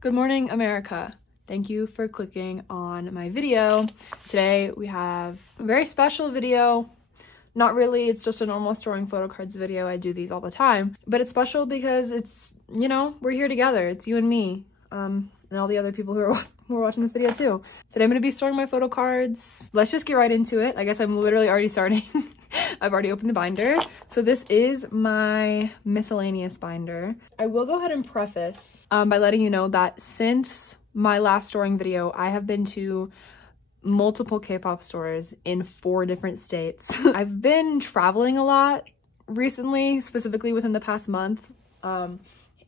Good morning, America. Thank you for clicking on my video. Today we have a very special video. Not really, it's just a normal storing photo cards video. I do these all the time, but it's special because it's, you know, we're here together. It's you and me, and all the other people who are watching this video too. Today I'm gonna be storing my photo cards. Let's just get right into it. I guess I'm literally already starting. I've already opened the binder. So this is my miscellaneous binder. I will go ahead and preface by letting you know that since my last storing video, I have been to multiple K-pop stores in 4 different states. I've been traveling a lot recently, specifically within the past month.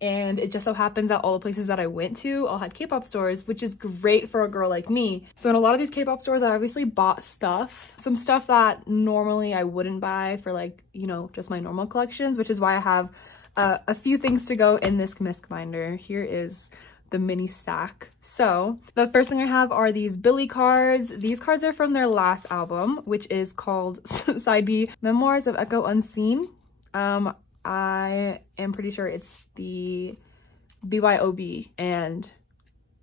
And it just so happens that all the places that I went to all had K-pop stores, which is great for a girl like me. So in a lot of these K-pop stores, I obviously bought stuff, some stuff that normally I wouldn't buy for, like, you know, just my normal collections, which is why I have a few things to go in this misc binder. Here is the mini stack. So the first thing I have are these billlie cards. These cards are from their last album, which is called Side B, Memoirs of Echo Unseen. I am pretty sure it's the BYOB and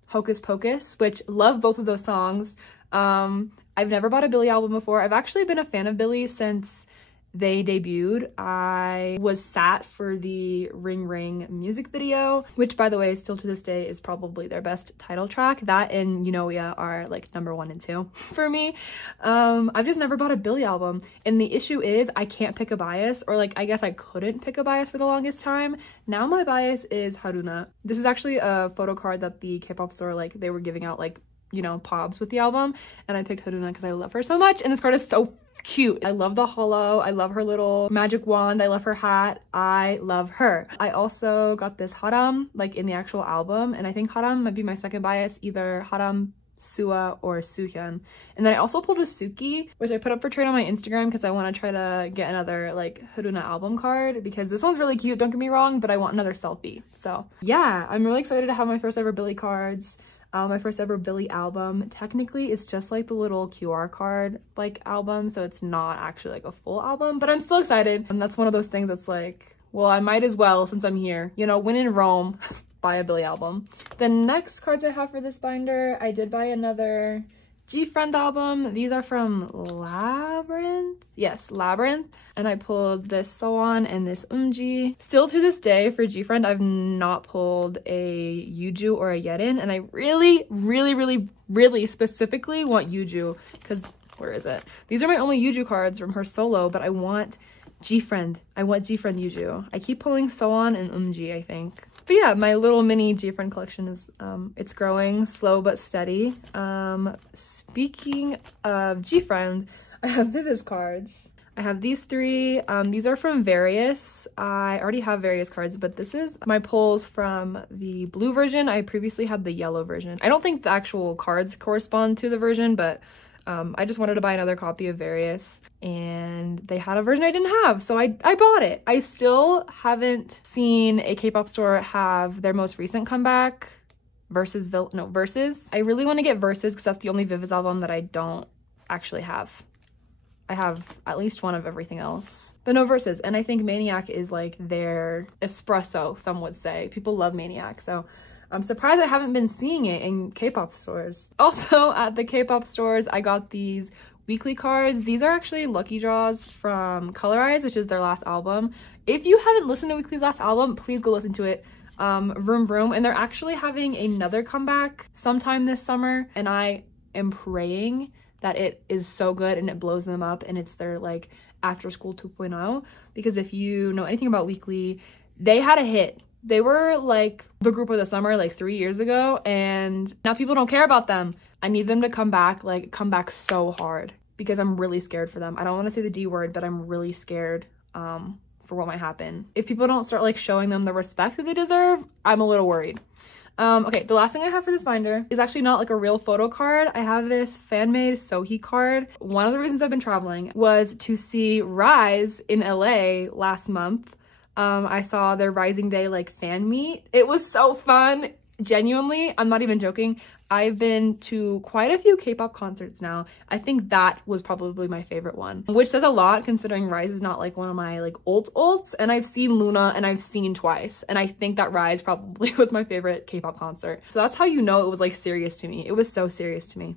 Hocus Pocus, which love both of those songs. I've never bought a billlie album before. I've actually been a fan of billlie since they debuted. I was sat for the Ring Ring music video, which by the way, still to this day is probably their best title track. That and You Know Ya are like #1 and 2 for me. I've just never bought a billlie album. And the issue is I can't pick a bias, or like, I guess I couldn't pick a bias for the longest time. Now my bias is Haruna. This is actually a photo card that the K-pop store, like, they were giving out, like, you know, pobs with the album. And I picked Haruna because I love her so much. And this card is so cute. I love the holo. I love her little magic wand. I love her hat. I love her. I also got this haram, like, in the actual album, and I think haram might be my second bias, either haram, Sua, or Suhyun. And then I also pulled a Suki, which I put up for trade on my Instagram because I want to try to get another, like, Haruna album card because this one's really cute, don't get me wrong, but I want another selfie. So yeah, I'm really excited to have my first ever billlie cards. My first ever billlie album. Technically, it's just like the little QR card like album, so it's not actually like a full album, but I'm still excited. And that's one of those things that's like, well, I might as well, since I'm here, you know, when in Rome, buy a billlie album. The next cards I have for this binder, I did buy another gfriend album. These are from Labyrinth. Yes, Labyrinth. And I pulled this Soan and this Umji. Still to this day for gfriend, I've not pulled a Yuju or a Yerin, and I really specifically want Yuju, because where is it? These are my only Yuju cards from her solo, but I want gfriend. I want gfriend Yuju. I keep pulling Soan and Umji, I think. But yeah, my little mini gfriend collection is, it's growing, slow but steady. Speaking of gfriend, I have viviz cards. I have these 3. These are from Various. I already have Various cards, but this is my pulls from the blue version. I previously had the yellow version. I don't think the actual cards correspond to the version, but I just wanted to buy another copy of Various, and they had a version I didn't have, so I bought it. I still haven't seen a K-pop store have their most recent comeback, Versus. I really want to get Versus because that's the only viviz album that I don't actually have. I have at least one of everything else, but no Versus. And I think Maniac is like their espresso, some would say. People love Maniac, so I'm surprised I haven't been seeing it in K-pop stores. Also, at the K-pop stores, I got these weekly cards. These are actually lucky draws from Colorize, which is their last album. If you haven't listened to Weekly's last album, please go listen to it. Vroom Vroom. And they're actually having another comeback sometime this summer, and I am praying that it is so good and it blows them up and it's their, like, after school 2.0, because if you know anything about Weekly, they had a hit. They were like the group of the summer like 3 years ago, and now people don't care about them. I need them to come back, like come back so hard, because I'm really scared for them. I don't want to say the D word, but I'm really scared for what might happen. If people don't start like showing them the respect that they deserve, I'm a little worried. Okay, the last thing I have for this binder is actually not like a real photo card. I have this fan-made Sohee card. One of the reasons I've been traveling was to see Riize in LA last month. I saw their Rising Day like fan meet. It was so fun. Genuinely, I'm not even joking. I've been to quite a few K-pop concerts now. I think that was probably my favorite one, which says a lot considering Riize is not like one of my like ults, and I've seen Loona and I've seen Twice, and I think that Riize probably was my favorite K-pop concert. So that's how you know it was like serious to me. It was so serious to me.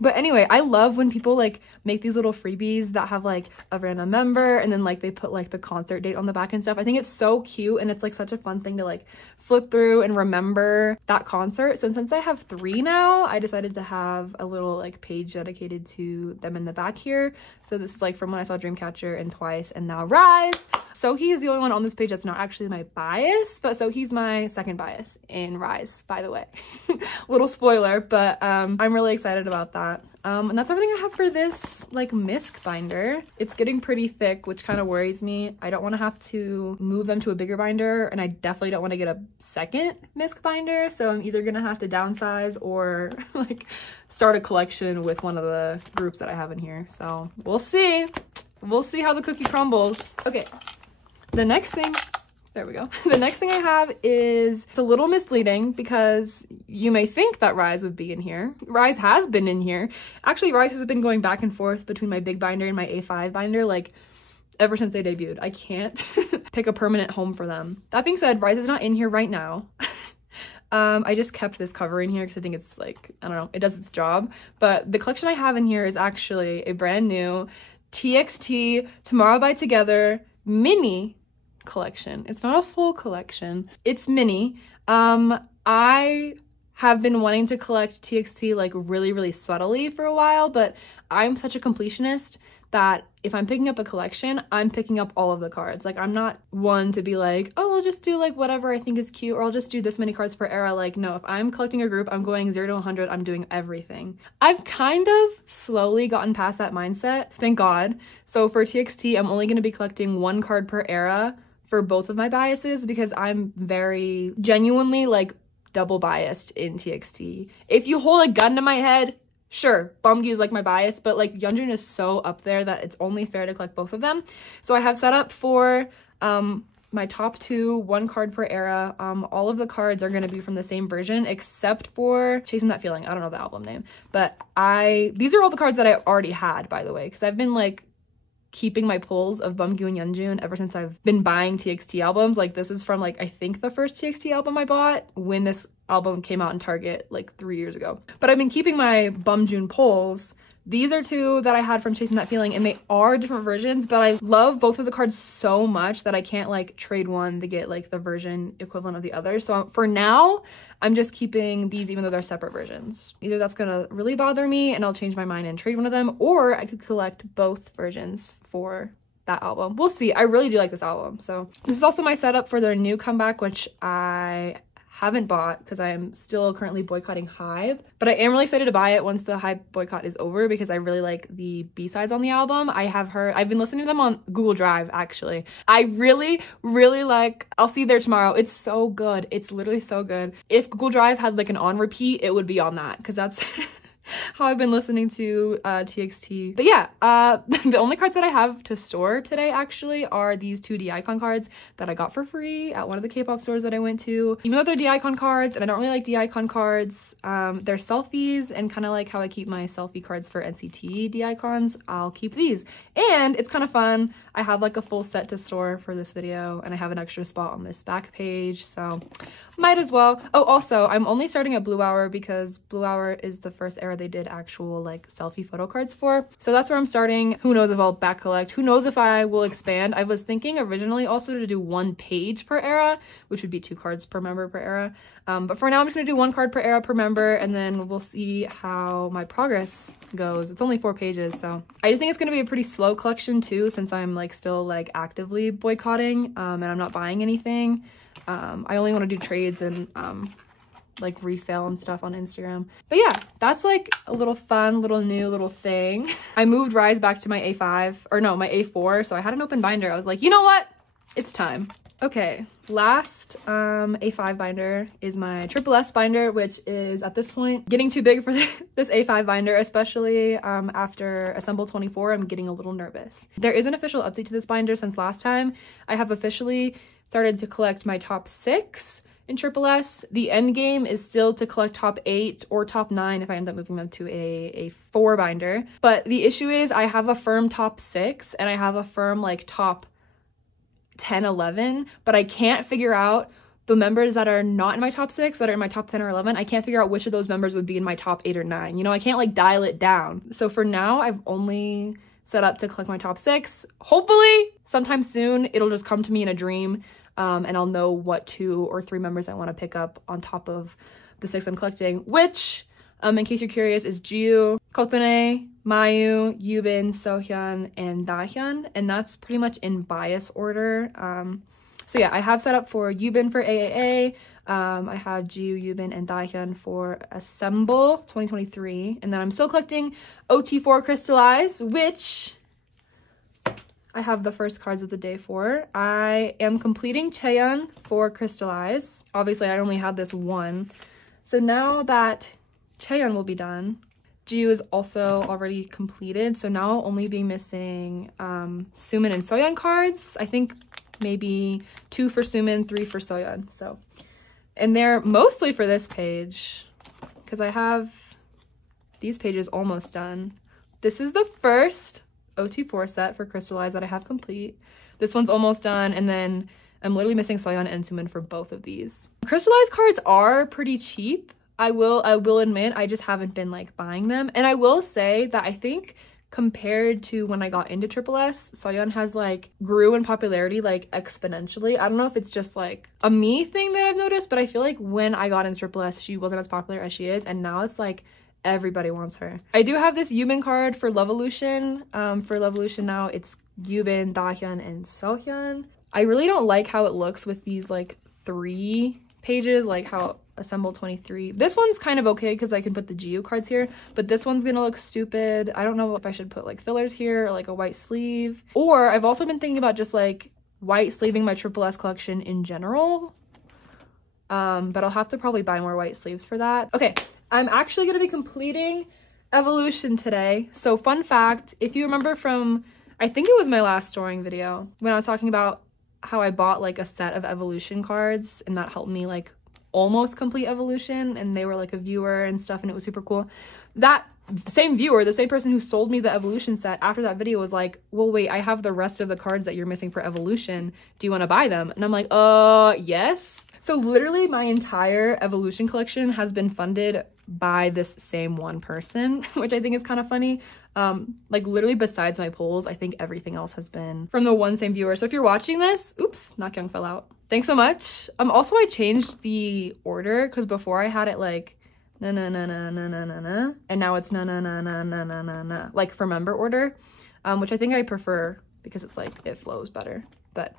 But anyway, I love when people like make these little freebies that have like a random member and then like they put like the concert date on the back and stuff. I think it's so cute, and it's like such a fun thing to like flip through and remember that concert. So since I have 3 now, I decided to have a little like page dedicated to them in the back here. So this is like from when I saw Dreamcatcher and Twice and now Riize. So he is the only one on this page that's not actually my bias, but so he's my second bias in Riize, by the way. Little spoiler, but I'm really excited about that. And that's everything I have for this like misc binder. It's getting pretty thick, which kind of worries me. I don't want to have to move them to a bigger binder, and I definitely don't want to get a second misc binder. So I'm either gonna have to downsize or like start a collection with one of the groups that I have in here. So we'll see. We'll see how the cookie crumbles. Okay, the next thing, there we go. The next thing I have is, it's a little misleading because you may think that Riize would be in here. Riize has been in here. Actually, Riize has been going back and forth between my big binder and my A5 binder like ever since they debuted. I can't pick a permanent home for them. That being said, Riize is not in here right now. I just kept this cover in here because I think it's like, I don't know, it does its job. But the collection I have in here is actually a brand new TXT Tomorrow by Together mini collection. It's not a full collection. It's mini. I have been wanting to collect TXT like really subtly for a while, but I'm such a completionist that if I'm picking up a collection, I'm picking up all of the cards. Like, I'm not one to be like, oh, I'll just do like whatever I think is cute, or I'll just do this many cards per era. Like, no, if I'm collecting a group, I'm going 0 to 100, I'm doing everything. I've kind of slowly gotten past that mindset, thank God. So for TXT, I'm only gonna be collecting 1 card per era for both of my biases because I'm very genuinely like double biased in TXT. If you hold a gun to my head, sure, Bumgyu is like my bias, but like Yeonjun is so up there that it's only fair to collect both of them. So I have set up for my top 2, 1 card per era. All of the cards are going to be from the same version except for Chasing That Feeling. I don't know the album name, but these are all the cards that I already had, by the way, because I've been like keeping my pulls of Bumgyu and Yeonjun ever since I've been buying TXT albums. Like, this is from like, I think the first TXT album I bought when this album came out in Target like 3 years ago. But I've been keeping my Bumjun pulls. These are 2 that I had from Chasing That Feeling, and they are different versions, but I love both of the cards so much that I can't like trade one to get like the version equivalent of the other. So for now, I'm just keeping these even though they're separate versions. Either that's gonna really bother me and I'll change my mind and trade one of them, or I could collect both versions for that album. We'll see. I really do like this album. So this is also my setup for their new comeback, which I haven't bought because I am still currently boycotting Hybe, but I am really excited to buy it once the Hybe boycott is over because I really like the B-sides on the album. I've been listening to them on Google Drive, actually. I really like I'll See You There Tomorrow. It's so good. It's literally so good. If Google Drive had like an on repeat, it would be on that because that's how I've been listening to TXT. But yeah, the only cards that I have to store today actually are these 2 D-Icon cards that I got for free at one of the K-pop stores that I went to. Even though they're D-Icon cards, and I don't really like D-Icon cards, they're selfies, and kind of like how I keep my selfie cards for NCT D-Icons, I'll keep these. And it's kind of fun. I have like a full set to store for this video, and I have an extra spot on this back page, so might as well. Oh, also, I'm only starting at Blue Hour because Blue Hour is the first era they did actual like selfie photo cards for. So that's where I'm starting. Who knows if I'll back collect? Who knows if I will expand? I was thinking originally also to do 1 page per era, which would be 2 cards per member per era. But for now, I'm just gonna do 1 card per era per member, and then we'll see how my progress goes. It's only 4 pages, so I just think it's gonna be a pretty slow collection too, since I'm like still like actively boycotting and I'm not buying anything. I only want to do trades and like resale and stuff on Instagram. But yeah, that's like a little fun, little new little thing. I moved Riize back to my A5, or no, my A4, so I had an open binder. I was like, you know what? it's time. Okay, last A5 binder is my S binder, which is at this point getting too big for this A5 binder, especially after Assemble 24. I'm getting a little nervous. There is an official update to this binder since last time. I have officially started to collect my top 6 in S. The end game is still to collect top 8 or top 9 if I end up moving them to a 4 binder. But the issue is I have a firm top 6 and I have a firm like top 10, 11, but I can't figure out the members that are not in my top 6 that are in my top 10 or 11. I can't figure out which of those members would be in my top 8 or 9. You know, I can't like dial it down. So for now, I've only set up to collect my top 6. Hopefully sometime soon it'll just come to me in a dream, and I'll know what 2 or 3 members I want to pick up on top of the 6 I'm collecting, which in case you're curious is Jiu, Kotone, Mayu, Yubin, Sohyun, and Dahyun, and that's pretty much in bias order. So yeah, I have set up for Yubin for AAA, I have Jiu, Yubin, and Dahyun for Assemble 2023, and then I'm still collecting OT4 Crystallize, which I have the first cards of the day for. I am completing Cheon for Crystallize. Obviously, I only had this one. So now that Cheon will be done, Jiu is also already completed. So now I'll only be missing Sumin and Soyeon cards. I think maybe 2 for Sumin, 3 for Soyeon. So, and they're mostly for this page because I have these pages almost done. This is the first OT4 set for Crystallize that I have complete. This one's almost done, and then I'm literally missing Soyeon and Sumin for both of these. Crystallize cards are pretty cheap. I will admit, I just haven't been like buying them. And I will say that I think compared to when I got into S, Soyeon has like grew in popularity like exponentially. I don't know if it's just like a me thing that I've noticed, but I feel like when I got into S, she wasn't as popular as she is, and now it's like everybody wants her. I do have this Yubin card for Lovolution. For Lovolution now, it's Yubin, Dahyun, and Sohyun. I really don't like how it looks with these like 3 pages, like how Assemble 23. This one's kind of okay because I can put the Jiu cards here, but this one's gonna look stupid. I don't know if I should put like fillers here or like a white sleeve. Or I've also been thinking about just like white sleeving my S collection in general. But I'll have to probably buy more white sleeves for that. Okay, I'm actually gonna be completing Evolution today. So fun fact, if you remember from, I think it was my last storing video when I was talking about how I bought like a set of Evolution cards and that helped me like almost complete Evolution, and they were like a viewer and stuff, and it was super cool. That same viewer, the same person who sold me the Evolution set after that video was like, well, wait, I have the rest of the cards that you're missing for Evolution. Do you want to buy them? And I'm like, yes. So literally my entire Evolution collection has been funded by this same one person, which I think is kind of funny. Like literally besides my polls, I think everything else has been from the one same viewer. So if you're watching this, oops, Nakyoung fell out. Thanks so much. Also I changed the order because before I had it like na na na na na na na na, and now it's na na na na na na na na, like for member order, which I think I prefer because it's like it flows better. But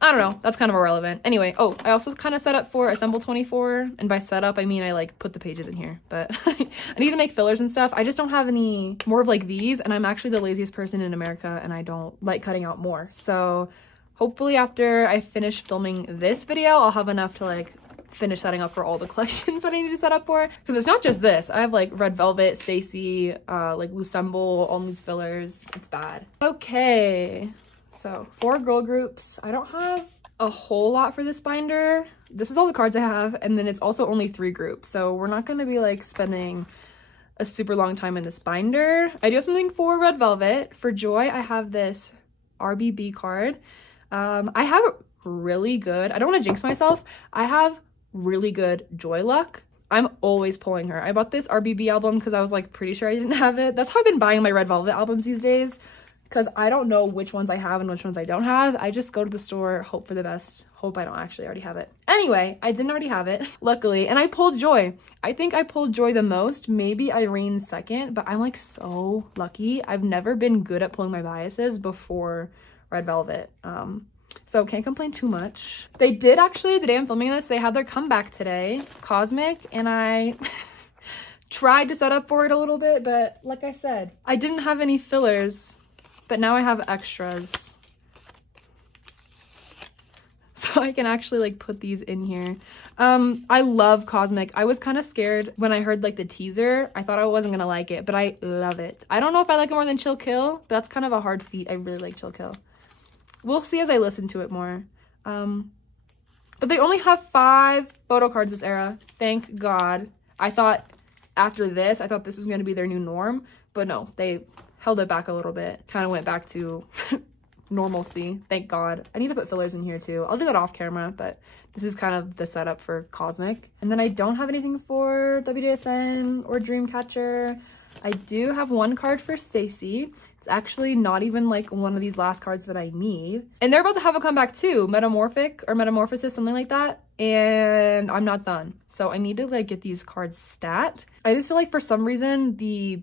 I don't know, that's kind of irrelevant. Anyway, oh, I also kind of set up for Assemble 24, and by setup I mean I like put the pages in here, but I need to make fillers and stuff. I just don't have any more of like these, and I'm actually the laziest person in America, and I don't like cutting out more. So hopefully after I finish filming this video, I'll have enough to like finish setting up for all the collections that I need to set up for. Because it's not just this. I have like Red Velvet, stayc, like loossemble, all these fillers. It's bad. Okay, so 4 girl groups. I don't have a whole lot for this binder. This is all the cards I have, and then it's also only 3 groups. So we're not going to be like spending a super long time in this binder. I do have something for Red Velvet. For Joy, I have this RBB card. I have really good, I don't want to jinx myself, I have really good Joy luck. I'm always pulling her. I bought this RBB album because I was like pretty sure I didn't have it. That's how I've been buying my Red Velvet albums these days, because I don't know which ones I have and which ones I don't have. I just go to the store, hope for the best, hope I don't actually already have it. Anyway, I didn't already have it, luckily, and I pulled Joy. I think I pulled Joy the most, maybe Irene second, but I'm like so lucky. I've never been good at pulling my biases before Red Velvet. So can't complain too much. They did actually, the day I'm filming this, they had their comeback today, Cosmic, and I tried to set up for it a little bit, but like I said, I didn't have any fillers, but now I have extras. so I can actually like put these in here. I love Cosmic. I was kind of scared when I heard like the teaser. I thought I wasn't gonna like it, but I love it. I don't know if I like it more than Chill Kill, but that's kind of a hard feat. I really like Chill Kill. We'll see as I listen to it more. But they only have 5 photo cards this era. Thank God. I thought after this, I thought this was going to be their new norm, but no, they held it back a little bit. Kind of went back to normalcy. Thank God. I need to put fillers in here too. I'll do that off camera, but this is kind of the setup for Cosmic. And then I don't have anything for WJSN or Dreamcatcher. I do have one card for Stayc. It's actually not even like one of these last cards that I need. And they're about to have a comeback too, Metamorphic or Metamorphosis, something like that. And I'm not done. So I need to like get these cards stat. I just feel like for some reason the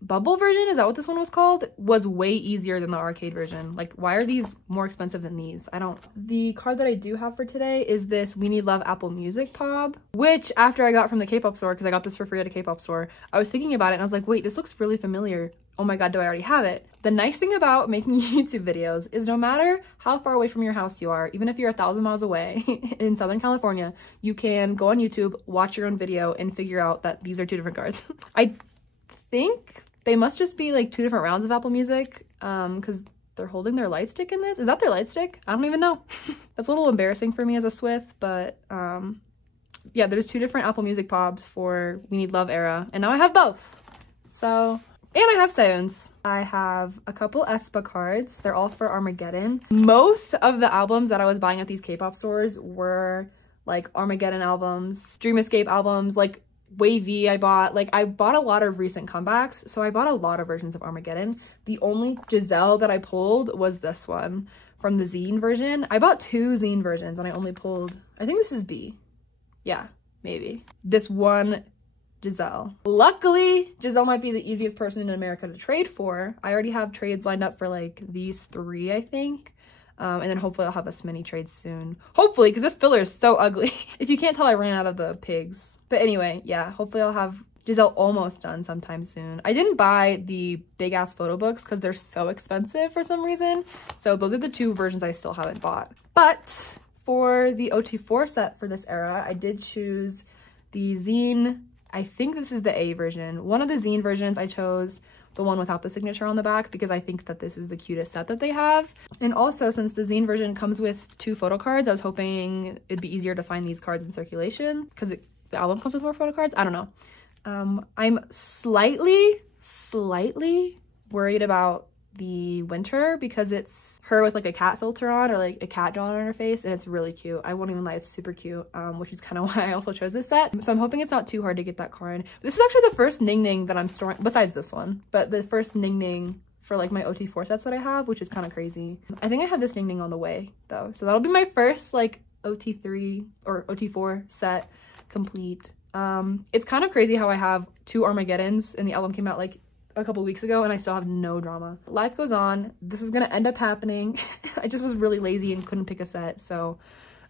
bubble version, is that what this one was called, was way easier than the arcade version. Like, why are these more expensive than these? I don't. The card that I do have for today is this We Need Love Apple Music Pob, which after I got from the K-pop store, because I got this for free at a K-pop store, I was thinking about it and I was like, wait, this looks really familiar. Oh my God, do I already have it? The nice thing about making YouTube videos is no matter how far away from your house you are, even if you're 1,000 miles away in Southern California, you can go on YouTube, watch your own video, and figure out that these are 2 different cards. I think they must just be like 2 different rounds of Apple Music, because they're holding their light stick in this. Is that their light stick? I don't even know. That's a little embarrassing for me as a Swith, but yeah, there's 2 different Apple Music Pobs for We Need Love era, and now I have both. So, and I have Seons. I have a couple aespa cards. They're all for Armageddon. Most of the albums that I was buying at these K-pop stores were like Armageddon albums, Dream Escape albums, like Wavy I bought a lot of recent comebacks, so I bought a lot of versions of Armageddon. The only Giselle that I pulled was this one from the zine version. I bought 2 zine versions and I only pulled, I think this is B. Yeah, maybe. This one Giselle. Luckily, Giselle might be the easiest person in America to trade for. I already have trades lined up for like these 3, I think. And then hopefully I'll have a mini trade soon. Hopefully, because this filler is so ugly. If you can't tell, I ran out of the pigs. But anyway, yeah, hopefully I'll have Giselle almost done sometime soon. I didn't buy the big ass photo books because they're so expensive for some reason. So those are the 2 versions I still haven't bought. But for the OT4 set for this era, I did choose the zine. I think this is the A version. One of the zine versions I chose the one without the signature on the back because I think that this is the cutest set that they have. And also, since the zine version comes with 2 photo cards, I was hoping it'd be easier to find these cards in circulation because the album comes with more photo cards. I don't know. I'm slightly worried about the winter because it's her with like a cat filter on or like a cat drawn on her face, and it's really cute. I won't even lie, it's super cute, which is kind of why I also chose this set. So I'm hoping it's not too hard to get that card. This is actually the first Ning Ning that I'm storing, besides this one, but the first Ning Ning for like my OT4 sets that I have, which is kind of crazy. I think I have this Ning Ning on the way though, so that'll be my first like OT3 or OT4 set complete. It's kind of crazy how I have 2 Armageddons and the album came out like a couple weeks ago and I still have no drama. Life goes on. This is gonna end up happening. I just was really lazy and couldn't pick a set. So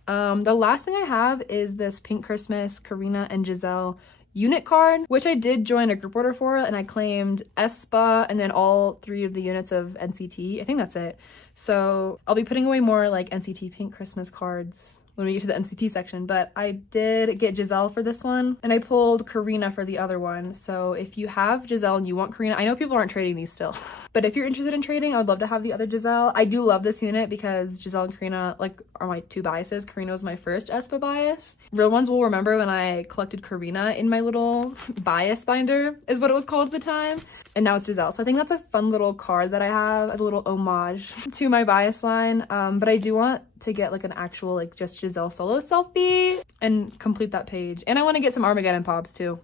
the last thing I have is this Pink Christmas Karina and Giselle unit card, which I did join a group order for, and I claimed aespa and then all 3 of the units of NCT. I think that's it. So I'll be putting away more like NCT Pink Christmas cards when we get to the NCT section, but I did get Giselle for this one and I pulled Karina for the other one. So if you have Giselle and you want Karina, I know people aren't trading these still, but if you're interested in trading, I would love to have the other Giselle. I do love this unit because Giselle and Karina like are my 2 biases. Karina was my first aespa bias. Real ones will remember when I collected Karina in my little bias binder is what it was called at the time. And now it's Giselle. So I think that's a fun little card that I have as a little homage to my bias line. But I do want to get like an actual like just Giselle solo selfie and complete that page. And I want to get some Armageddon pops too.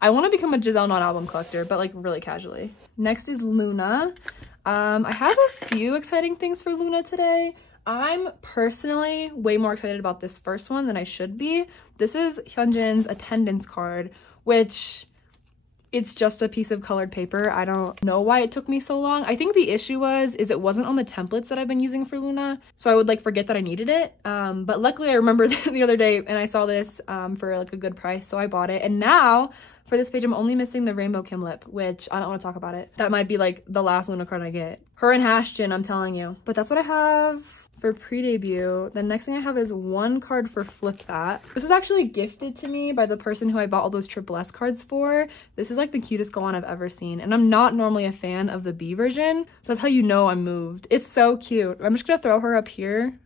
I want to become a Giselle non-album collector, but like really casually. Next is Loona. I have a few exciting things for Loona today. I'm personally way more excited about this first one than I should be. This is Hyunjin's attendance card, which it's just a piece of colored paper. I don't know why it took me so long. I think the issue is it wasn't on the templates that I've been using for Loona, so I would like forget that I needed it. But luckily I remembered the other day and I saw this for like a good price, so I bought it. And now for this page, I'm only missing the Rainbow Kim Lip, which I don't want to talk about it. That might be like the last Loona card I get. Her and Hashjin, I'm telling you. But that's what I have for pre-debut. The next thing I have is one card for Flip That. This was actually gifted to me by the person who I bought all those Triple S cards for. This is like the cutest go on I've ever seen, and I'm not normally a fan of the B version, so that's how you know I'm moved. It's so cute. I'm just gonna throw her up here.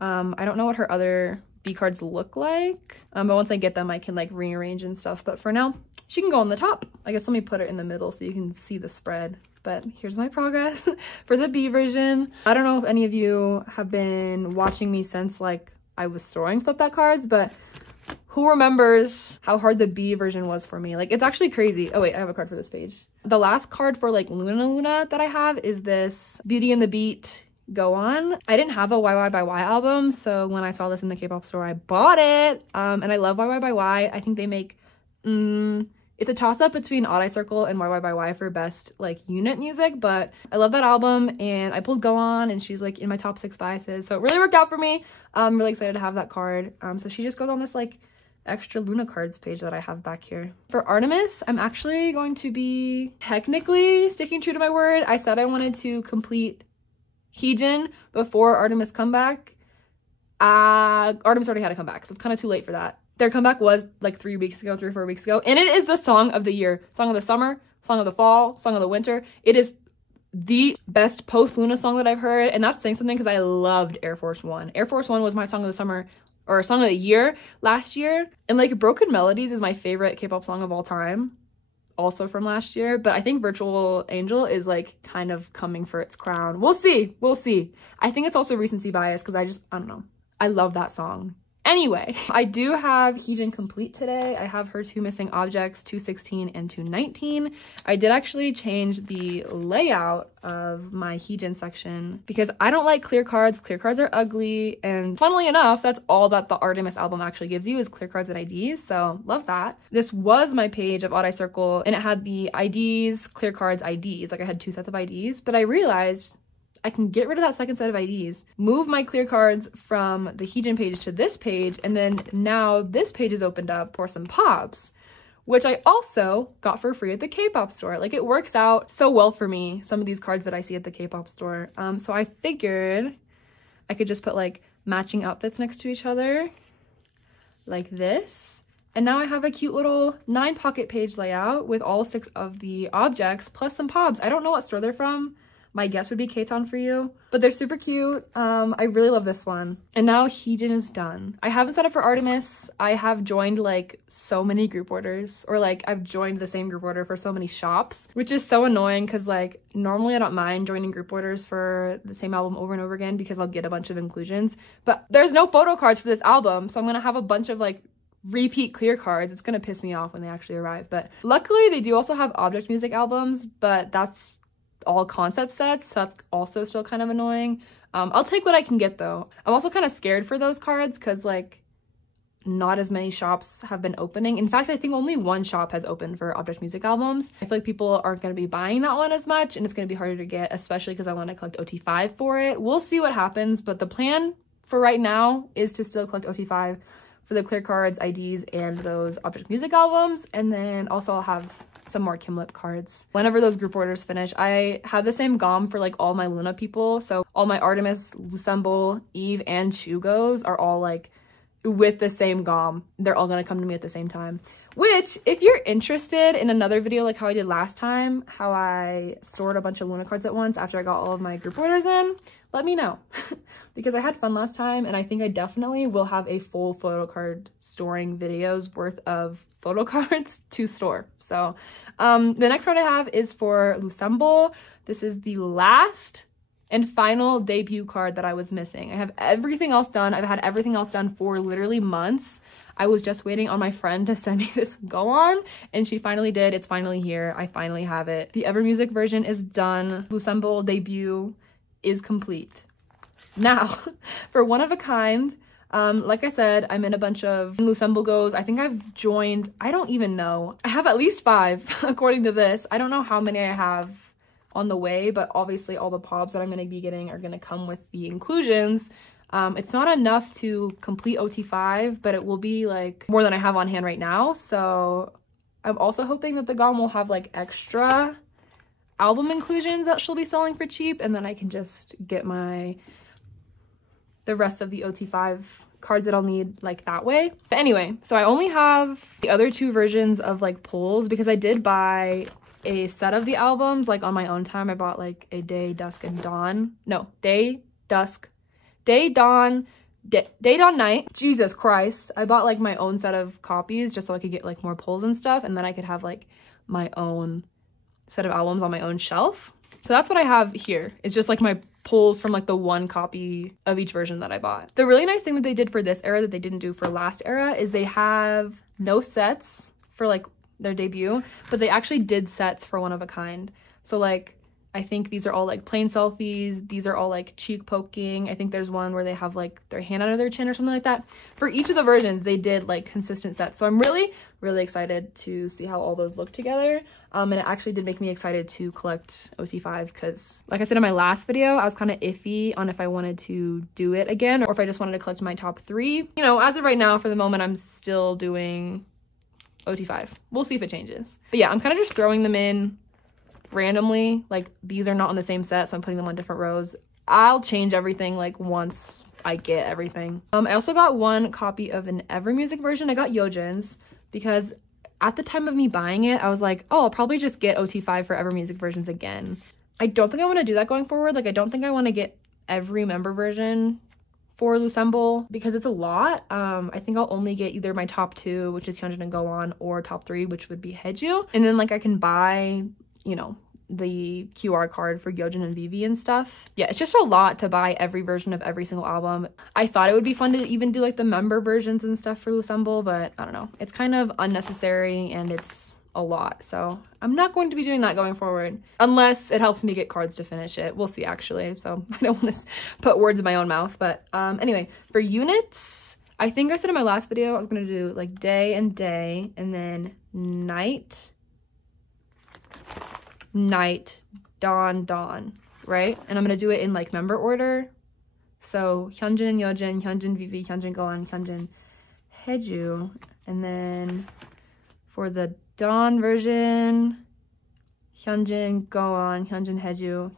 I don't know what her other B cards look like, but once I get them I can like rearrange and stuff, but for now she can go on the top. I guess let me put her in the middle so you can see the spread. But here's my progress for the B version. I don't know if any of you have been watching me since like I was storing Flip That cards, but who remembers how hard the B version was for me? Like, it's actually crazy. Oh wait, I have a card for this page. The last card for like Loona that I have is this Beauty and the Beat Go On. I didn't have a YY by Y album, so when I saw this in the K-pop store, I bought it. And I love YY by Y. I think they make, it's a toss-up between Odd Eye Circle and YY by Y for best like unit music, but I love that album, and I pulled Go On, and she's like in my top 6 biases, so it really worked out for me. I'm really excited to have that card. So she just goes on this like extra Loona cards page that I have back here. For Artemis, I'm actually going to be technically sticking true to my word. I said I wanted to complete Heejin before Artemis comeback. Artemis already had a comeback, so it's kind of too late for that. Their comeback was like 3 or 4 weeks ago, and it is the song of the year, song of the summer, song of the fall, song of the winter. It is the best post-Loona song that I've heard, and that's saying something because I loved Air Force One. Air Force One was my song of the summer, or song of the year last year, and like Broken Melodies is my favorite K-pop song of all time, also from last year, but I think Virtual Angel is like kind of coming for its crown. We'll see, we'll see. I think it's also recency bias because I don't know. I love that song. Anyway, I do have Heejin complete today. I have her 2 missing objects, 216 and 219. I did actually change the layout of my Heejin section because I don't like clear cards. Clear cards are ugly, and funnily enough, that's all that the Artemis album actually gives you is clear cards and IDs, so love that. This was my page of Odd Eye Circle, and it had the IDs, clear cards, IDs. Like I had 2 sets of IDs, but I realized I can get rid of that second set of IDs, move my clear cards from the Heejin page to this page, and then now this page is opened up for some pops, which I also got for free at the K-pop store. Like, it works out so well for me, some of these cards that I see at the K-pop store. So I figured I could just put like matching outfits next to each other like this. And now I have a cute little 9 pocket page layout with all 6 of the objects plus some pops. I don't know what store they're from. My guess would be K-Town for you, but they're super cute. I really love this one. And now Heejin is done. I haven't set up for Artemis. I have joined like so many group orders, or like I've joined the same group order for so many shops, which is so annoying because like normally I don't mind joining group orders for the same album over and over again because I'll get a bunch of inclusions, but there's no photo cards for this album, so I'm gonna have a bunch of like repeat clear cards. It's gonna piss me off when they actually arrive, but luckily they do also have object music albums, but that's all concept sets, so that's also still kind of annoying. I'll take what I can get though. I'm also kind of scared for those cards because like not as many shops have been opening. In fact, I think only 1 shop has opened for object music albums. I feel like people aren't going to be buying that one as much, and it's going to be harder to get, especially because I want to collect OT5 for it. We'll see what happens, but the plan for right now is to still collect OT5 for the clear cards, IDs, and those object music albums, and then also I'll have some more Kim Lip cards whenever those group orders finish. I have the same GOM for like all my Loona people, so all my Artemis, Loossemble, Eve, and Chugos are all like with the same GOM. They're all gonna come to me at the same time, which if you're interested in another video like how I did last time, how I stored a bunch of Loona cards at once after I got all of my group orders in, let me know because I had fun last time, and I think I definitely will have a full photo card storing videos worth of photo cards to store. So the next card I have is for Loossemble. This is the last and final debut card that I was missing. I have everything else done. I've had everything else done for literally months. I was just waiting on my friend to send me this go on, and she finally did. It's finally here. I finally have it. The Ever Music version is done. Loossemble debut is complete. Now, for One of a Kind, like I said, I'm in a bunch of Loossemble goes. I think I've joined, I don't even know. I have at least 5 according to this. I don't know how many I have on the way, but obviously all the pops that I'm going to be getting are going to come with the inclusions. It's not enough to complete OT5, but it will be like more than I have on hand right now. So I'm also hoping that the GOM will have like extra album inclusions that she'll be selling for cheap, and then I can just get my the rest of the OT5 cards that I'll need like that way. But anyway, so I only have the other 2 versions of like pulls because I did buy a set of the albums like on my own time. I bought like a day, dusk, and dawn. No, day, dusk, day, dawn, day, dawn, night. Jesus Christ. I bought like my own set of copies just so I could get like more pulls and stuff, and then I could have like my own set of albums on my own shelf. So that's what I have here. It's just like my pulls from like the 1 copy of each version that I bought. The really nice thing that they did for this era that they didn't do for last era is they have no sets for like their debut, but they actually did sets for one of a kind. So like I think these are all like plain selfies. These are all like cheek poking. I think there's one where they have like their hand under their chin or something like that. For each of the versions, they did like consistent sets. So I'm really, really excited to see how all those look together. And it actually did make me excited to collect OT5 because like I said in my last video, I was kind of iffy on if I wanted to do it again or if I just wanted to collect my top 3. You know, as of right now, for the moment, I'm still doing OT5. We'll see if it changes. But yeah, I'm kind of just throwing them in randomly. Like these are not on the same set, so I'm putting them on different rows. I'll change everything like once I get everything. I also got 1 copy of an Ever Music version. I got Yojin's because at the time of me buying it, I was like, oh, I'll probably just get OT5 for Ever Music versions again. I don't think I want to do that going forward. Like I don't think I want to get every member version for loossemble because it's a lot. I think I'll only get either my top 2, which is Hyunjin and Go On, or top 3, which would be Haeju. And then like I can buy, you know, the QR card for Yeojin and Vivi and stuff. Yeah, it's just a lot to buy every version of every single album. I thought it would be fun to even do like the member versions and stuff for loossemble, but I don't know. It's kind of unnecessary and it's a lot. So I'm not going to be doing that going forward unless it helps me get cards to finish it. We'll see actually. So I don't want to put words in my own mouth, but anyway, for units, I think I said in my last video, I was going to do like day and then night, night, dawn, dawn, right? And I'm gonna do it in like member order. So Hyunjin, Yeojin, Hyunjin, Vivi, Hyunjin, Go On, Hyunjin, Haeju. And then for the dawn version, Hyunjin, Go On, Hyunjin, Haeju,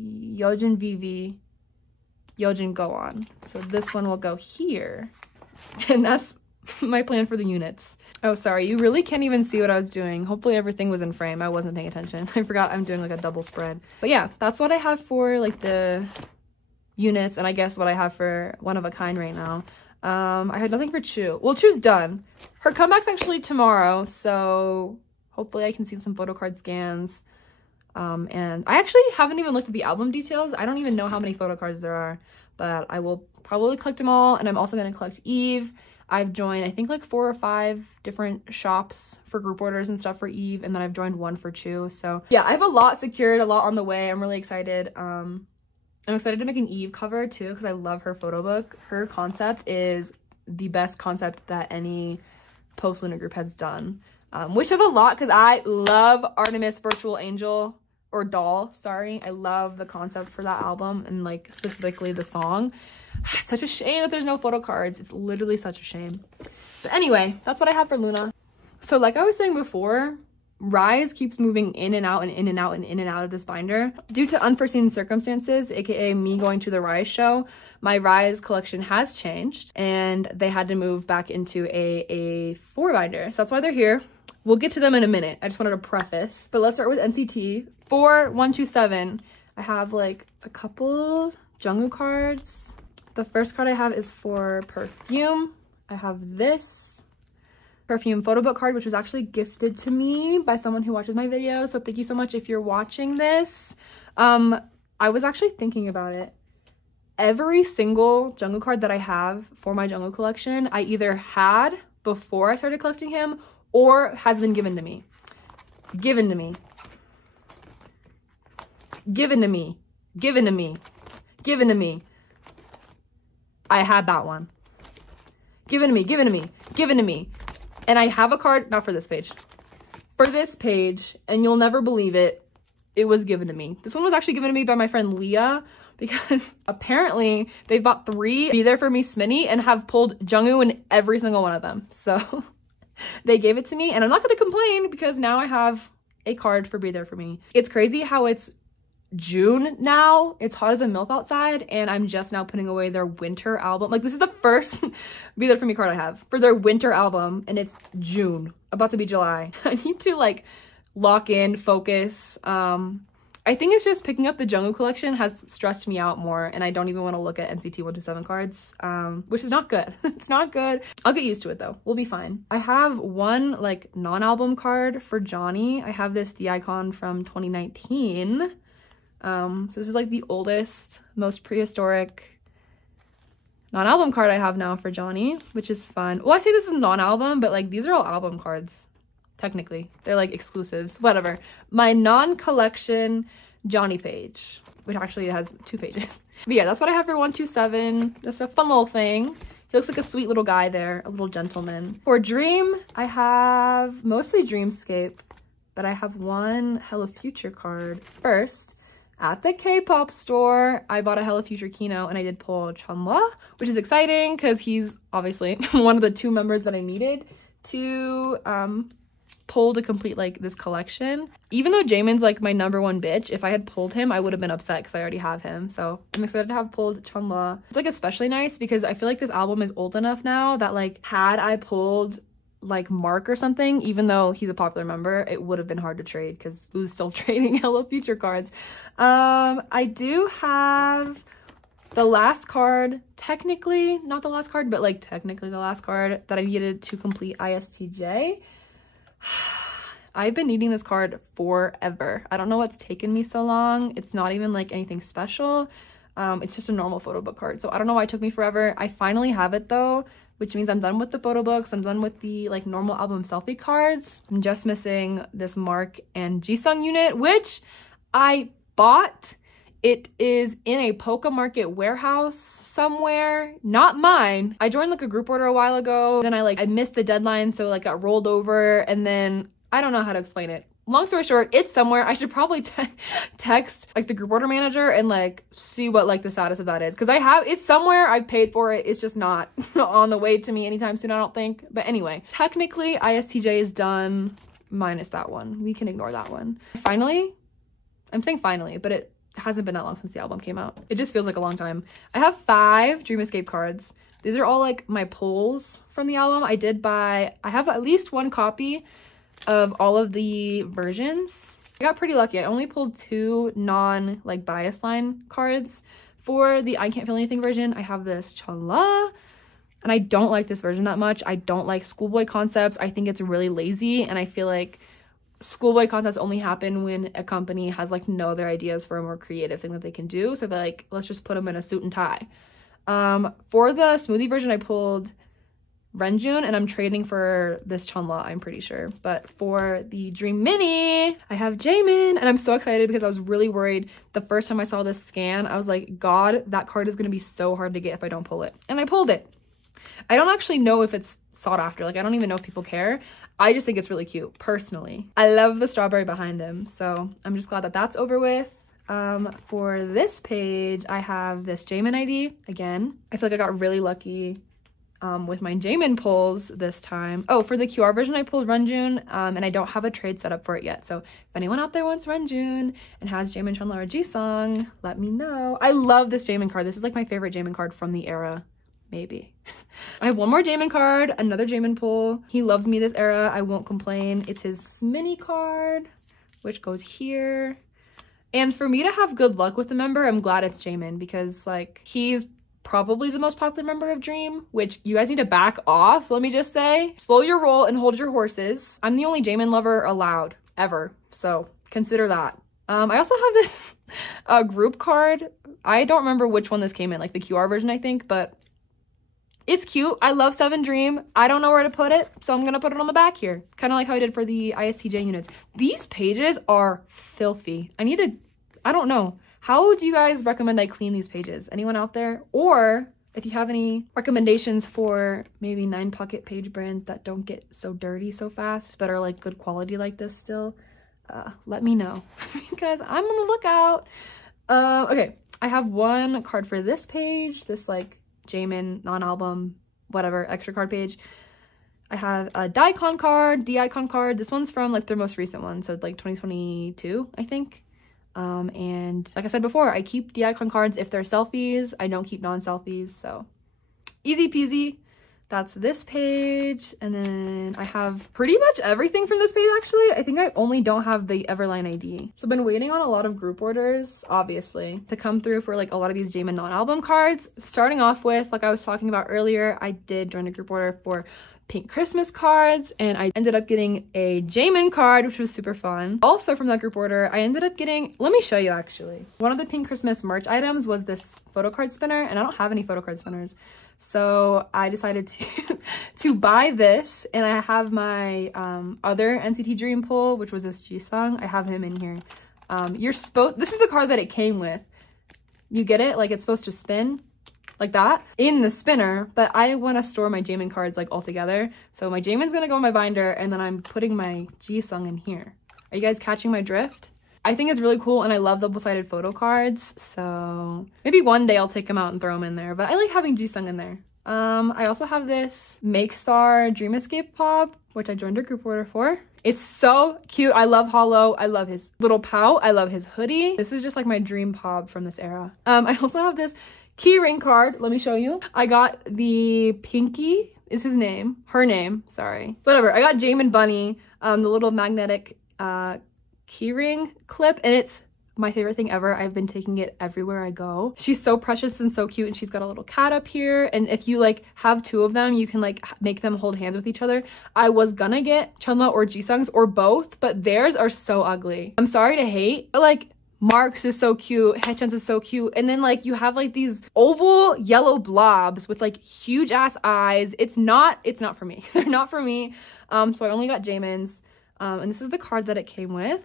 Yeojin, Vivi, Yeojin, Go On. So this one will go here. And that's my plan for the units. Oh, sorry, you really can't even see what I was doing. Hopefully everything was in frame. I wasn't paying attention. I forgot I'm doing like a double spread. But yeah, that's what I have for like the units, and I guess what I have for one of a kind right now. I had nothing for Chu. Well, Chu's done. Her comeback's actually tomorrow, so hopefully I can see some photo card scans. And I actually haven't even looked at the album details. I don't even know how many photo cards there are, but I will probably collect them all. And I'm also going to collect Eve. I've joined, I think, like 4 or 5 different shops for group orders and stuff for Eve, and then I've joined 1 for Chu. So yeah, I have a lot secured, a lot on the way. I'm really excited. I'm excited to make an Eve cover too because I love her photo book. Her concept is the best concept that any post-Luna group has done, which is a lot because I love Artemis Virtual Angel, or Doll, sorry. I love the concept for that album and like specifically the song. It's such a shame that there's no photo cards. It's literally such a shame. But anyway, that's what I have for Luna. So like I was saying before, Riize keeps moving in and out and in and out and in and out of this binder. Due to unforeseen circumstances, aka me going to the Riize show, my Riize collection has changed and they had to move back into a 4 binder. So that's why they're here. We'll get to them in a minute. I just wanted to preface. But let's start with NCT. For 127, I have like a couple Jungkook cards. The first card I have is for Perfume. I have this Perfume photo book card, which was actually gifted to me by someone who watches my videos. So thank you so much if you're watching this. I was actually thinking about it. Every single Jungkook card that I have for my Jungkook collection, I either had before I started collecting him or has been given to me. Given to me. Given to me. Given to me. Given to me. I had that one. Given to me, given to me, given to me. And I have a card, not for this page, for this page, and you'll never believe it, it was given to me. This one was actually given to me by my friend Leah, because apparently they bought 3 Be There For Me Sminny and have pulled Jungkook in every single one of them. So they gave it to me, and I'm not going to complain because now I have a card for Be There For Me. It's crazy how it's June now. It's hot as a MILF outside, and I'm just now putting away their winter album. Like, this is the first Be There For Me card I have for their winter album, and it's June, about to be July. I need to like lock in, focus. I think it's just picking up the Jungkook collection has stressed me out more, and I don't even want to look at NCT 127 cards, which is not good. It's not good. I'll get used to it though. We'll be fine. I have one like non-album card for Johnny. I have this D-Icon from 2019. So this is like the oldest, most prehistoric non-album card I have now for Johnny, which is fun. Well, I say this is non-album, but like these are all album cards. Technically, they're like exclusives, whatever. My non-collection Johnny page, which actually has 2 pages. But yeah, that's what I have for 127. Just a fun little thing. He looks like a sweet little guy there, a little gentleman. For Dream, I have mostly Dreamscape, but I have one Hello Future card. First, at the K-pop store, I bought a Hello Future Kino, and I did pull Chanla, which is exciting because he's obviously one of the 2 members that I needed to pull to complete like this collection. Even though Jaemin's like my #1 bitch, if I had pulled him, I would have been upset because I already have him. So I'm excited to have pulled Chanla. It's like especially nice because I feel like this album is old enough now that like had I pulled like Mark or something, even though he's a popular member, it would have been hard to trade because who's still trading Hello Future cards. I do have the last card, technically not the last card, but like technically the last card that I needed to complete ISTJ. I've been needing this card forever. I don't know what's taken me so long. It's not even like anything special. It's just a normal photo book card. So I don't know why it took me forever. I finally have it though, which means I'm done with the photo books. I'm done with the like normal album selfie cards. I'm just missing this Mark and Jisung unit, which I bought. It is in a Poca Market warehouse somewhere, not mine. I joined like a group order a while ago. Then I missed the deadline, so like got rolled over, and then I don't know how to explain it. Long story short, it's somewhere. I should probably text like the group order manager and like see what like the status of that is, because it's somewhere. I've paid for it. It's just not on the way to me anytime soon, I don't think. But anyway, technically ISTJ is done minus that one. We can ignore that one. Finally, I'm saying finally, but it hasn't been that long since the album came out. It just feels like a long time. I have 5 Dream Escape cards. These are all like my pulls from the album. I have at least 1 copy of all of the versions. I got pretty lucky. I only pulled 2 non like bias line cards. For the I Can't Feel Anything version, I have this Chanla, and I don't like this version that much. I don't like Schoolboy concepts. I think it's really lazy, and I feel like Schoolboy concepts only happen when a company has like no other ideas for a more creative thing that they can do. So they're like, let's just put them in a suit and tie. For the smoothie version, I pulled Renjun, and I'm trading for this Chanla, I'm pretty sure. But for the Dream Mini, I have Jaemin, and I'm so excited because I was really worried the first time I saw this scan. I was like, God, that card is going to be so hard to get if I don't pull it. And I pulled it. I don't actually know if it's sought after. Like, I don't even know if people care. I just think it's really cute, personally. I love the strawberry behind him, so I'm just glad that that's over with. For this page, I have this Jaemin ID again. I feel like I got really lucky with my Jaemin pulls this time. Oh, for the QR version, I pulled Renjun, and I don't have a trade set up for it yet. So if anyone out there wants Renjun and has Jaemin, Chanla, or Jisung, let me know. I love this Jaemin card. This is like my favorite Jaemin card from the era. Maybe. I have 1 more Jaemin card, another Jaemin pull. He loves me this era. I won't complain. It's his mini card, which goes here. And for me to have good luck with the member, I'm glad it's Jaemin, because like he's probably the most popular member of Dream, which you guys need to back off. Let me just say, slow your roll and hold your horses. I'm the only Jaemin lover allowed ever, so consider that. I also have this group card. I don't remember which one this came in, like the QR version, I think, but it's cute. I love 7 Dream. I don't know where to put it, so I'm gonna put it on the back here. Kind of like how I did for the ISTJ units. These pages are filthy. I don't know. How do you guys recommend I clean these pages? Anyone out there? Or if you have any recommendations for maybe 9 pocket page brands that don't get so dirty so fast, but are like good quality like this still, let me know because I'm on the lookout. Okay, I have 1 card for this page, this like Jaemin non-album whatever extra card page. I have a D-Icon card. This one's from like their most recent one, so like 2022, I think. And like I said before, I keep the icon cards if they're selfies. I don't keep non-selfies, so easy peasy. That's this page, and then I have pretty much everything from this page, actually. I think I only don't have the Everline ID. So I've been waiting on a lot of group orders, obviously, to come through for like a lot of these Jamin non-album cards. Starting off with, like I was talking about earlier, I did join a group order for pink Christmas cards, and I ended up getting a Jamin card, which was super fun. Also from that group order, I ended up getting, let me show you actually. One of the pink Christmas merch items was this photo card spinner, and I don't have any photo card spinners. So I decided to buy this, and I have my other NCT Dream pull, which was this Jisung. I have him in here. This is the card that it came with. You get it? Like, it's supposed to spin like that in the spinner, but I want to store my Jamin cards like all together. So my Jamin's gonna go in my binder, and then I'm putting my Jisung in here. Are you guys catching my drift? I think it's really cool, and I love double-sided photo cards, so maybe one day I'll take them out and throw them in there, but I like having Jisung in there. I also have this Make Star Dream Escape pop, which I joined a group order for. It's so cute. I love Hollow. I love his little pout. I love his hoodie. This is just like my dream pop from this era. I also have this key ring card. Let me show you. I got the Pinky is his name. Her name, sorry. Whatever. I got Jamin Bunny, the little magnetic keyring clip, and it's my favorite thing ever. I've been taking it everywhere I go. She's so precious and so cute, and she's got a little cat up here, and if you like have two of them, you can like make them hold hands with each other. I was gonna get Chunla or Jisung's or both, but theirs are so ugly. I'm sorry to hate, but like Mark's is so cute, Haechan's is so cute, and then like you have like these oval yellow blobs with like huge ass eyes. It's not for me. They're not for me. So I only got Jamin's, and this is the card that it came with,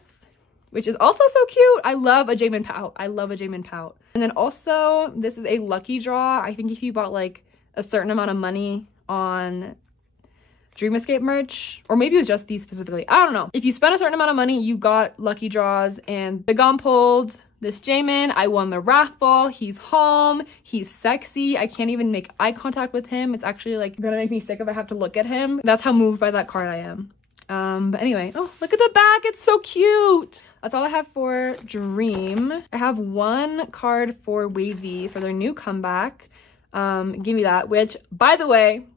which is also so cute. I love a Jamin pout. I love a Jamin pout. And then also, this is a lucky draw. I think if you bought like a certain amount of money on Dream Escape merch, or maybe it was just these specifically, I don't know. If you spent a certain amount of money, you got lucky draws, and the Gom pulled this Jamin. I won the raffle. He's home. He's sexy. I can't even make eye contact with him. It's actually like gonna make me sick if I have to look at him. That's how moved by that card I am. But anyway, oh, look at the back. It's so cute. That's all I have for Dream. I have one card for Wavy for their new comeback. Give me that, which, by the way,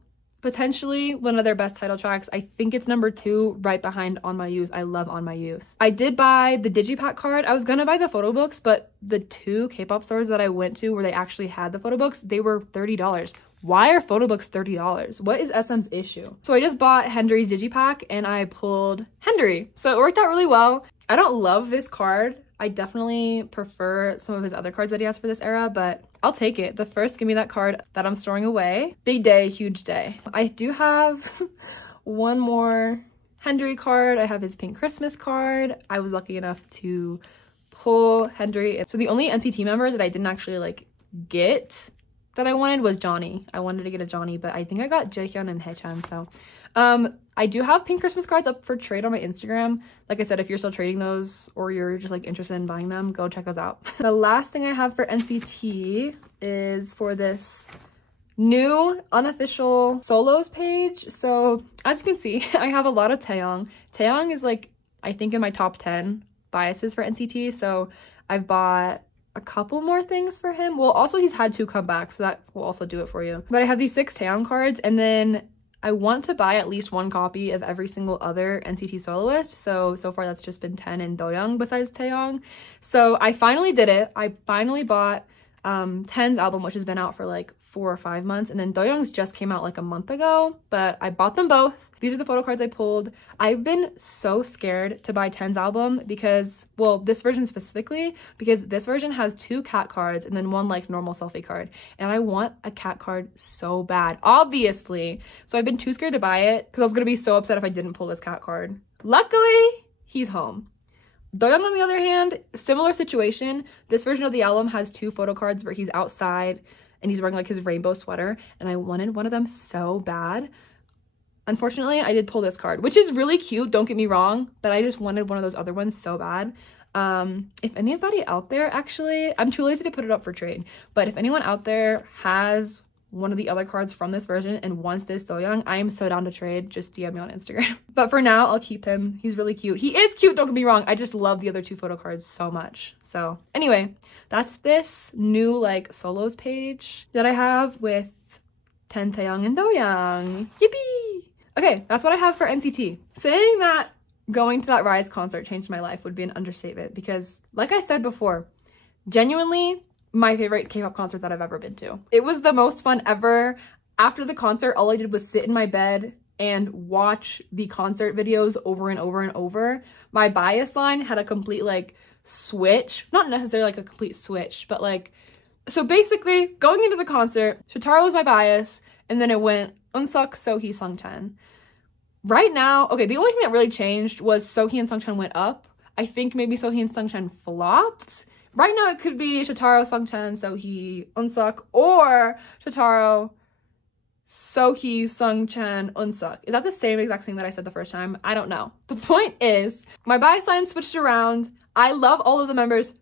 potentially one of their best title tracks. I think it's number 2 right behind On My Youth. I love On My Youth. I did buy the Digipack card. I was gonna buy the photo books, but the 2 K-pop stores that I went to where they actually had the photo books, they were $30. Why are photo books $30? What is SM's issue? So I just bought Henry's Digipack, and I pulled Henry. So it worked out really well. I don't love this card. I definitely prefer some of his other cards that he has for this era, but I'll take it. The first, give me that card that I'm storing away. Big day, huge day. I do have one more Henry card. I have his Pink Christmas card. I was lucky enough to pull Henry. So the only NCT member that I didn't actually like get that I wanted was Johnny. I wanted to get a Johnny, but I think I got Jaehyun and Haechan. So I do have Pink Christmas cards up for trade on my Instagram. Like I said, if you're still trading those or you're just like interested in buying them, go check those out. The last thing I have for NCT is for this new unofficial solos page. So as you can see, I have a lot of Taeyong. Taeyong is like, I think in my top 10 biases for NCT. So I've bought a couple more things for him. Well, also he's had 2 comebacks, so that will also do it for you. But I have these 6 Taeyong cards, and then I want to buy at least 1 copy of every single other NCT soloist. So far that's just been 10 and Doyoung besides Taeyong. So I finally did it. I finally bought 10's album, which has been out for like 4 or 5 months, and then Doyoung's just came out like a month ago, but I bought them both. These are the photo cards I pulled. I've been so scared to buy 10's album because, well, this version specifically, because this version has 2 cat cards and then 1 like normal selfie card, and I want a cat card so bad, obviously. So I've been too scared to buy it because I was gonna be so upset if I didn't pull this cat card. Luckily, he's home. Doyoung, on the other hand, similar situation. This version of the album has 2 photo cards where he's outside and he's wearing like his rainbow sweater, and I wanted one of them so bad. Unfortunately, I did pull this card, which is really cute, don't get me wrong, but I just wanted one of those other ones so bad. If anybody out there, actually, I'm too lazy to put it up for trade, but if anyone out there has one of the other cards from this version and wants this Doyoung, I am so down to trade. Just DM me on Instagram. But for now, I'll keep him. He's really cute. He is cute, don't get me wrong. I just love the other 2 photo cards so much. So anyway, that's this new like solos page that I have with Taeyang and Doyoung. Yippee! Okay, that's what I have for NCT. Saying that going to that riize concert changed my life would be an understatement because, like I said before, genuinely my favorite K-pop concert that I've ever been to. It was the most fun ever. After the concert, all I did was sit in my bed and watch the concert videos over and over and over. My bias line had a complete like switch, not necessarily like a complete switch, but like, so basically going into the concert, Shotaro was my bias, and then it went Unsuk, Sohee, Sungchan. Right now, okay, the only thing that really changed was Sohee and Sungchan went up. I think maybe Sohee and Sungchan flopped. Right now it could be Shotaro, Sungchan, Sohee, Unsuk, or Shotaro, Sohee, Sungchan, Unsuk. Is that the same exact thing that I said the first time? I don't know. The point is, my bias line switched around. I love all of the members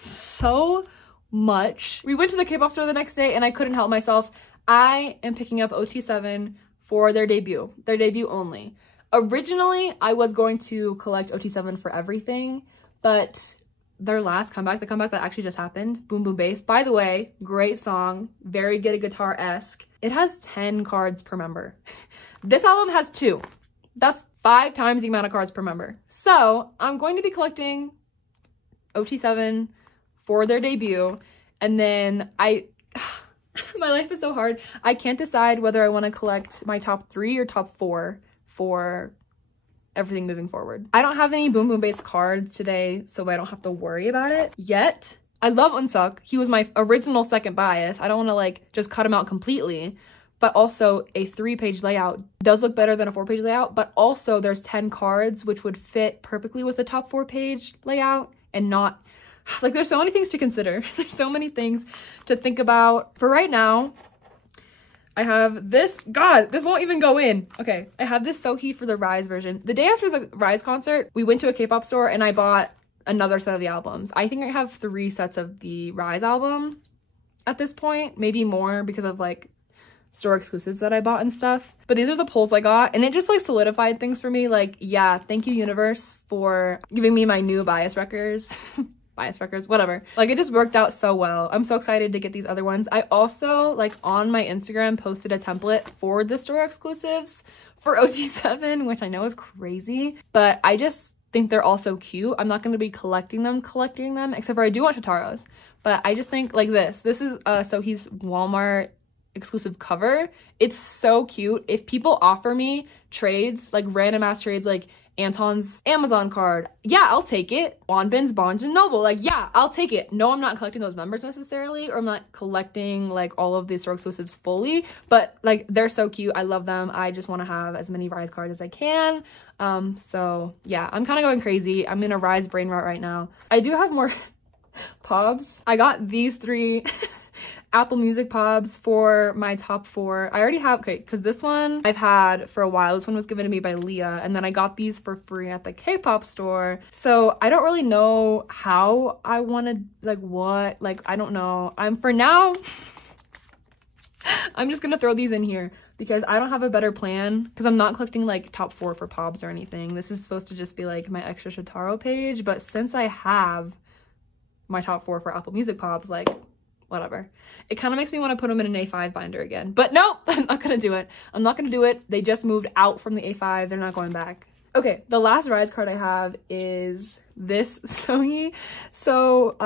so much. We went to the K-pop store the next day and I couldn't help myself. I am picking up OT7 for their debut only. Originally, I was going to collect OT7 for everything, but their last comeback, the comeback that actually just happened, Boom Boom Bass, by the way, great song, very good guitar-esque. It has 10 cards per member. This album has 2. That's 5 times the amount of cards per member. So I'm going to be collecting OT7 for their debut, and then my life is so hard. I can't decide whether I want to collect my top 3 or top 4 for everything moving forward. I don't have any Boom Boom Bass cards today, so I don't have to worry about it yet. I love Unsuk. He was my original second bias. I don't want to like just cut him out completely, but also a 3-page layout does look better than a 4-page layout, but also there's 10 cards which would fit perfectly with the top 4-page layout and not like, there's so many things to consider. There's so many things to think about. For right now, I have this, God, this won't even go in. Okay, I have this Sohee for the riize version. The day after the riize concert, we went to a K-pop store and I bought another set of the albums. I think I have 3 sets of the riize album at this point, maybe more because of like store exclusives that I bought and stuff. But these are the pulls I got, and it just like solidified things for me. Like, yeah, thank you universe for giving me my new bias records. Bias records, whatever. Like, it just worked out so well. I'm so excited to get these other ones. I also, like, on my Instagram posted a template for the store exclusives for OT7, which I know is crazy, but I just think they're all so cute. I'm not going to be collecting them, except for I do want Shotaro's. But I just think, like, this is Sohee's Walmart exclusive cover. It's so cute. If people offer me trades, like random ass trades, like Anton's Amazon card, yeah, I'll take it. Wonbin's Barnes & Noble, like, yeah, I'll take it. No, I'm not collecting those members necessarily, or I'm not collecting like all of these store exclusives fully, but like, they're so cute. I love them. I just want to have as many riize cards as I can. So yeah, I'm kind of going crazy. I'm in a riize brain rot right now. I do have more pobs. I got these 3 Apple Music pobs for my top 4. I already have, okay, because this one I've had for a while. This one was given to me by Leah, and then I got these for free at the K-pop store. So I don't really know how I want to, like, what, like, I don't know. For now, I'm just gonna throw these in here because I don't have a better plan, because I'm not collecting like top 4 for pobs or anything. This is supposed to just be like my extra Shotaro page, but since I have my top 4 for Apple Music pobs, like, whatever. It kind of makes me want to put them in an A5 binder again. But no, I'm not going to do it. I'm not going to do it. They just moved out from the A5. They're not going back. Okay, the last riize card I have is this Sohee. So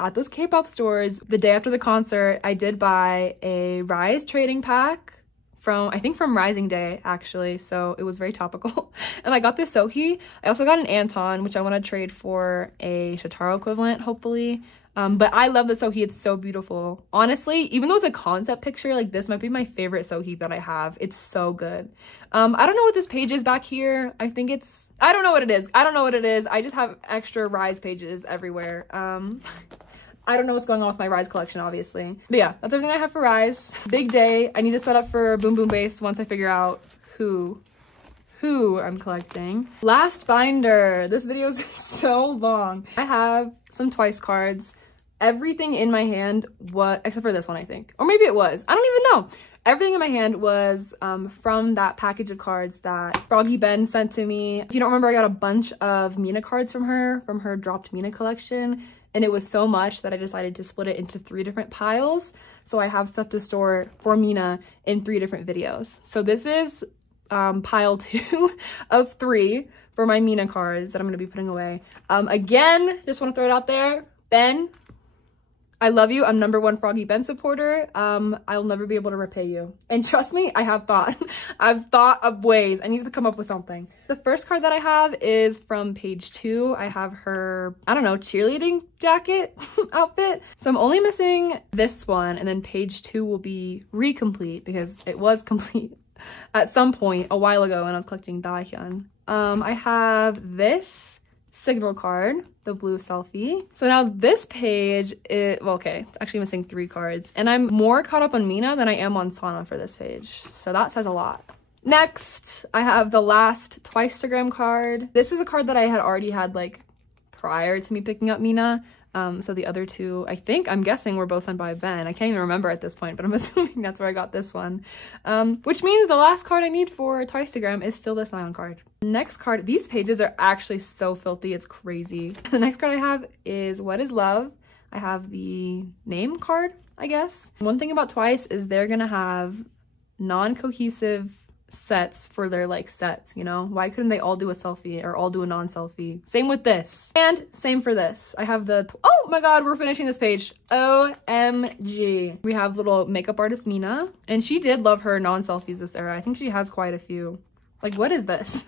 at those K-pop stores, the day after the concert, I did buy a riize trading pack from, I think from Rising Day, actually. So it was very topical. And I got this Sohee. I also got an Anton, which I want to trade for a Shotaro equivalent, hopefully. But I love the Sohee. It's so beautiful. Honestly, even though it's a concept picture, like, this might be my favorite Sohee that I have. It's so good. I don't know what this page is back here. I think it's, I don't know what it is. I don't know what it is. I just have extra riize pages everywhere. I don't know what's going on with my riize collection, obviously. But yeah, that's everything I have for riize. Big day. I need to set up for Boom Boom Bass once I figure out who I'm collecting. Last binder. This video is so long. I have some Twice cards. everything in my hand was, except for this one, I think. Or maybe it was. I don't even know. Everything in my hand was from that package of cards that Froggy Ben sent to me. If you don't remember, I got a bunch of Mina cards from her dropped Mina collection. And it was so much that I decided to split it into 3 different piles. So I have stuff to store for Mina in 3 different videos. So this is pile 2 of 3 for my Mina cards that I'm going to be putting away. Again, just want to throw it out there. Ben, I love you. I'm #1 Froggy Ben supporter. I'll never be able to repay you. And trust me, I have thought. I've thought of ways. I need to come up with something. The first card that I have is from page 2. I have her, I don't know, cheerleading jacket outfit. So I'm only missing this one, and then page 2 will be recomplete because it was complete at some point a while ago when I was collecting Dahyun. I have this signal card, the blue selfie. So now this page is, well, okay, it's actually missing 3 cards, and I'm more caught up on Mina than I am on Sana for this page, so that says a lot. Next, I have the last Twicestagram card. This is a card that I had already had like prior to me picking up Mina. So the other 2, I'm guessing were both sent by Ben. I can't even remember at this point, but I'm assuming that's where I got this one. Which means the last card I need for Twicestagram is still this Ion card. Next card, these pages are actually so filthy, it's crazy. The next card I have is What is Love? I have the name card, I guess. One thing about Twice is they're gonna have non-cohesive sets for their like sets, you know? Why couldn't they all do a selfie or all do a non-selfie? Same with this, and same for this. I have the, oh my god, we're finishing this page. OMG. We have little makeup artist Mina, and she did love her non-selfies this era. I think she has quite a few. Like, what is this?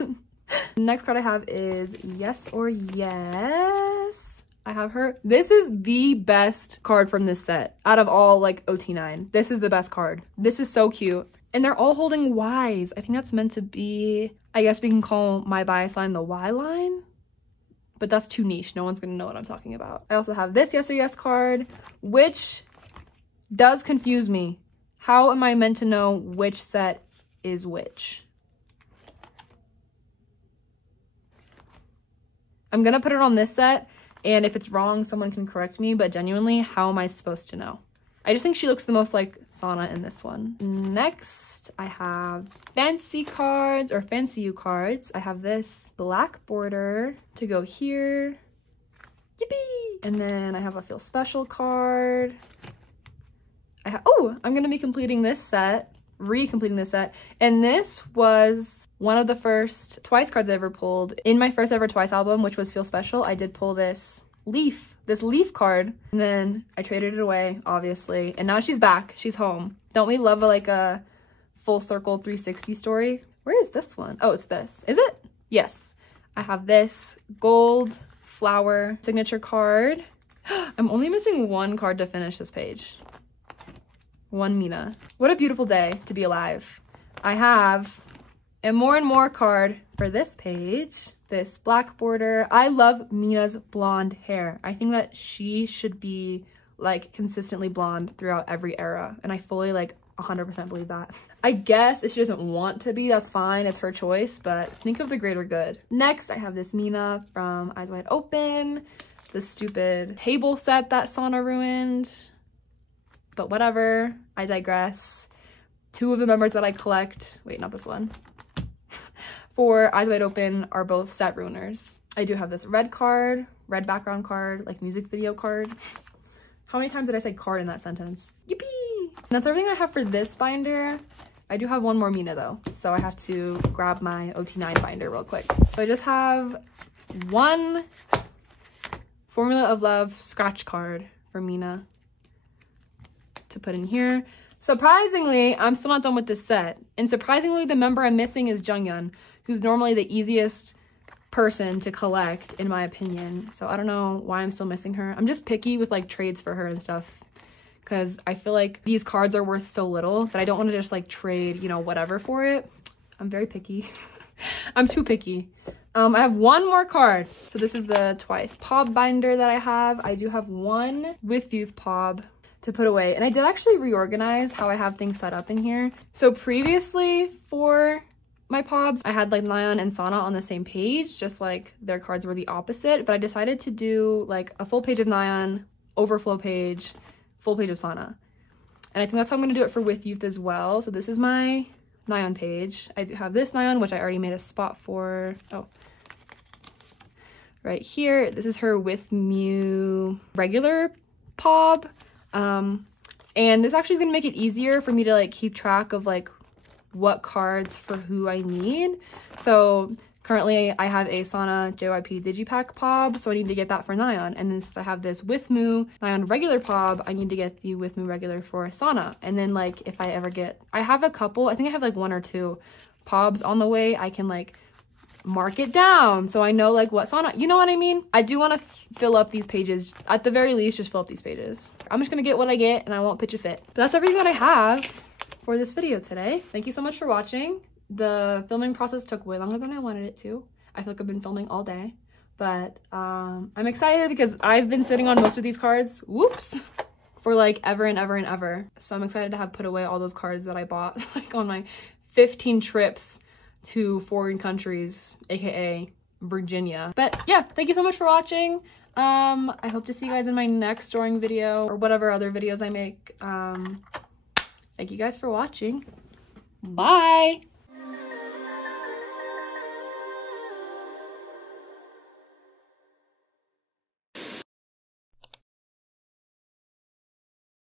Next card I have is Yes or Yes. I have her. This is the best card from this set out of all like OT9. This is the best card. This is so cute. And they're all holding Ys. I think that's meant to be, I guess we can call my bias line the Y line, but that's too niche. No one's gonna know what I'm talking about. I also have this Yes or Yes card, which does confuse me. How am I meant to know which set is which? I'm gonna put it on this set, and if it's wrong, someone can correct me, but genuinely, how am I supposed to know? I just think she looks the most like Sana in this one. Next, I have Fancy cards or Fancy You cards. I have this black border to go here. Yippee! And then I have a Feel Special card. I'm gonna be completing this set, recompleting this set. And this was one of the first Twice cards I ever pulled. In my first ever Twice album, which was Feel Special, I did pull this leaf card, and then I traded it away, obviously, and now she's back. She's home. Don't we love a full circle 360 story? Where is this one? Oh, it's this. Is it? Yes. I have this gold flower signature card. I'm only missing 1 card to finish this page. 1 Mina. What a beautiful day to be alive. I have a More and More card for this page. This black border. I love Mina's blonde hair. I think that she should be like consistently blonde throughout every era, and I fully like 100% believe that. I guess if she doesn't want to be, that's fine, it's her choice, but think of the greater good. Next, I have this Mina from Eyes Wide Open, the stupid table set that Sana ruined, but whatever, I digress. 2 of the members that I collect, wait, not this one, for Eyes Wide Open are both set ruiners. I do have this red card, red background card, like music video card. How many times did I say card in that sentence? Yippee! And that's everything I have for this binder. I do have 1 more Mina though, so I have to grab my OT9 binder real quick. So I just have 1 Formula of Love scratch card for Mina to put in here. Surprisingly, I'm still not done with this set. And surprisingly, the member I'm missing is Junghyun, who's normally the easiest person to collect, in my opinion. So I don't know why I'm still missing her. I'm just picky with like trades for her and stuff, because I feel like these cards are worth so little that I don't want to just like trade, you know, whatever for it. I'm very picky. I'm too picky. I have 1 more card. So this is the Twice Pob binder that I have. I do have 1 with Youth Pob to put away, and I did actually reorganize how I have things set up in here. So previously for my Pobs, I had like Nayeon and Sana on the same page, just like their cards were the opposite, but I decided to do like a full page of Nayeon, overflow page, full page of Sana. And I think that's how I'm going to do it for With Youth as well. So this is my nyan page. I do have this nyan, which I already made a spot for. Oh, right here. This is her With Mew regular pob. And this actually is going to make it easier for me to like keep track of like what cards for who I need. So currently I have a Sana JYP Digipack Pob, so I need to get that for Nyan. And then since I have this With Mew Nyan regular Pob, I need to get the With Mew regular for Sana. And then like if I ever get, I have a couple, I think I have like 1 or 2 Pobs on the way, I can like mark it down so I know like what Sana, you know what I mean? I do want to fill up these pages, at the very least just fill up these pages. I'm just gonna get what I get and I won't pitch a fit. But that's everything that I have for this video today. Thank you so much for watching. The filming process took way longer than I wanted it to. I feel like I've been filming all day, but I'm excited because I've been sitting on most of these cards, whoops, for like ever and ever and ever. So I'm excited to have put away all those cards that I bought like on my 15 trips to foreign countries, aka Virginia. But yeah, thank you so much for watching. I hope to see you guys in my next drawing video or whatever other videos I make. Thank you guys for watching. Bye.